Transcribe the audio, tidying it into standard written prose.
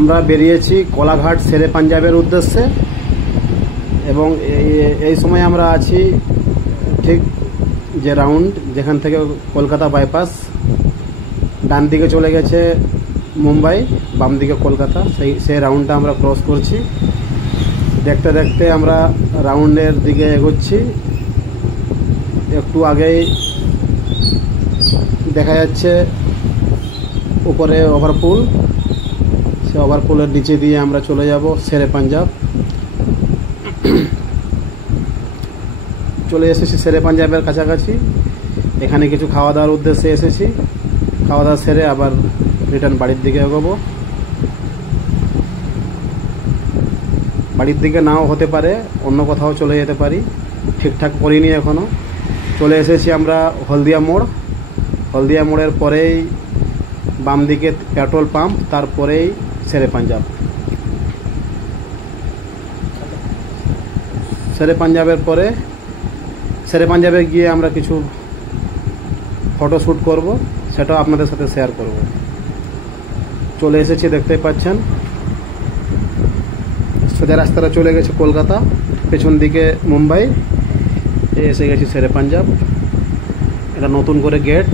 আমরা বেরিয়েছি কোলাঘাট শেরে পাঞ্জাবের উদ্দেশ্যে এবং এই সময় আমরা আছি ঠিক যে রাউন্ড যেখান থেকে কলকাতা বাইপাস, ডান দিকে চলে গেছে মুম্বাই, বাম দিকে কলকাতা, সেই রাউন্ডটা আমরা ক্রস করছি। দেখতে দেখতে আমরা রাউন্ডের দিকে এগোচ্ছি। একটু আগেই দেখা যাচ্ছে উপরে ওভারপুল, সে ওভারপুলের নিচে দিয়ে আমরা চলে যাব শেরে পাঞ্জাব। চলে এসেছি শেরে পাঞ্জাবের কাছাকাছি। এখানে কিছু খাওয়া দাওয়ার উদ্দেশ্যে এসেছি। খাওয়া দাওয়া সেরে আবার রিটার্ন বাড়ির দিকে এগোবো। বাড়ির দিকে নাও হতে পারে, অন্য কোথাও চলে যেতে পারি, ঠিকঠাক করিনি এখনও। চলে এসেছি আমরা হলদিয়া মোড়। হলদিয়া মোড়ের পরেই বাম দিকে পেট্রোল পাম্প, তারপরেই শেরে পাঞ্জাব। শেরে পাঞ্জাবের পরে শেরে পাঞ্জাবে গিয়ে আমরা কিছু ফটোশ্যুট করব, সেটাও আপনাদের সাথে শেয়ার করব। চলে এসেছি, দেখতেই পাচ্ছেন সোজা রাস্তাটা চলে গেছে কলকাতা, পেছন দিকে মুম্বাই, এসে গেছি শেরে পাঞ্জাব। এটা নতুন করে গেট।